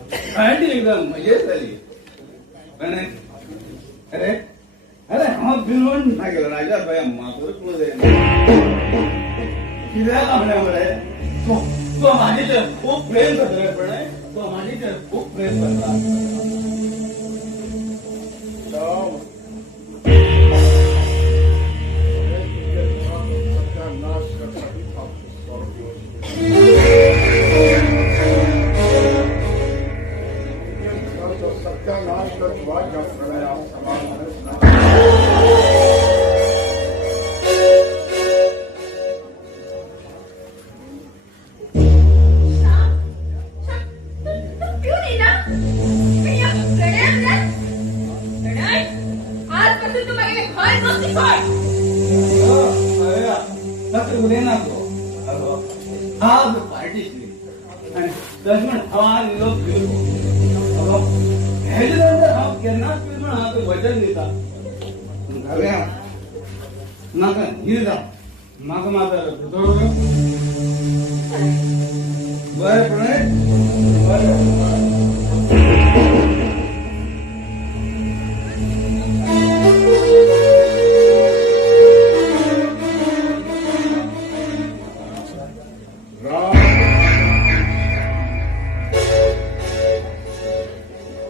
Party एकदम मजेत झाली. अरे अरे हा बिलवून गेला राजा बाया मात्र किती म्हणल्यामुळे तो माझ्यावर खूप प्रेम करतोय. पण तो माझ्यावर खूप प्रेम करता.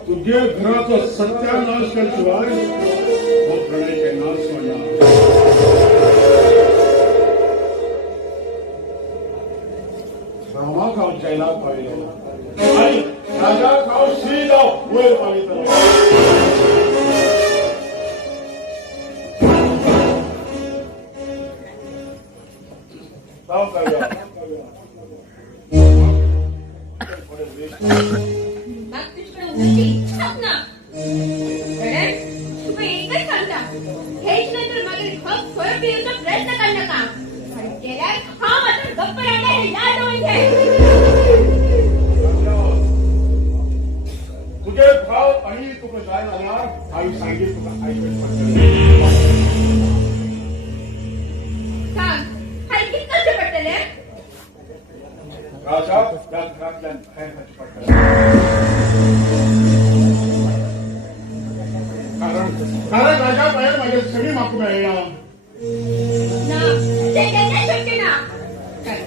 तुझे घराचा सत्यानाश केल्याशिवाय व प्रणयचे नाश होणार. रामाकाव जैला पाहिलं आणि राजा काव श्रीराव वर पाहिलं. तुझे भाव आणि तुका काय लागणार आई सांगेल तुका राजा त्या घरातल्या बाहेरची पडतात. कारण राजा बाहेर माझ्या सगळी मागून आहे.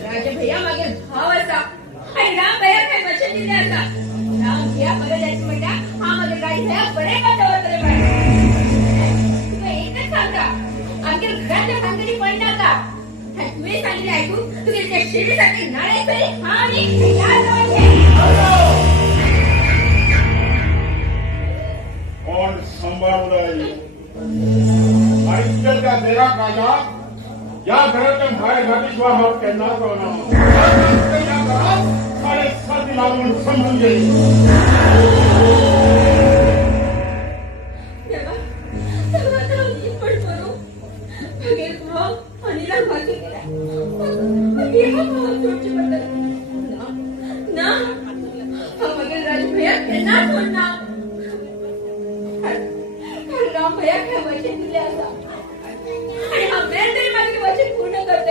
राजा भैया मागे भाव असा आणि राम भैया काय वचन दिले असा. राम भैया बघा जायचं म्हणता हा मागे राज भैया बरे का तुला एकच सांगा आमच्या घराच्या भानगडी पडणार का. तुम्ही सांगितले ऐकून तुम्ही त्या शिडीसाठी नाळे हा कोण सांभाळलं ऐकलं त्या देरा राजा या घराच्या बाहेर घातीशिवाय हा त्यांनाच होणार. या घरात 7.5 लागून समजून घेईल. राम भैया काय वचन दिले असा आणि हा तरी माझे वचन पूर्ण कर.